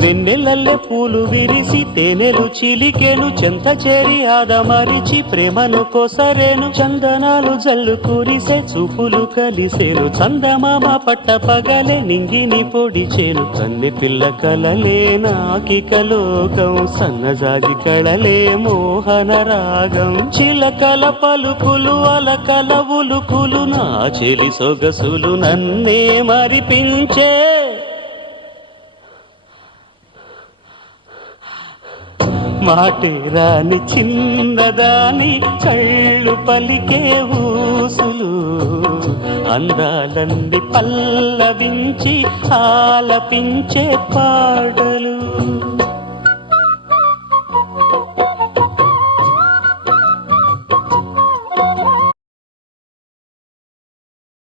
వెన్నెలల్లె పూలు విరిసి తేనెలు చిలికెను చెంత చేరి ఆదమరిచి ప్రేమను కోసరేను చందనాలు జల్లు కురిసే చూపులు కలిసేను చందమామ పట్ట పగలే నింగిని పొడిచేను కన్నె పిల్ల కలలే నాకిక లోకం సన్నజాజి కళలే మోహన రాగం చిలకల పలుకులు అలకల ఉలుకులు నా చెలి సొగసులు నన్నే మరిపించే మాటే రాని చిన్నదాని కళ్ళు పలికే ఊసులు అందాలన్నీ పల్లవించి ఆలపించే పాటలు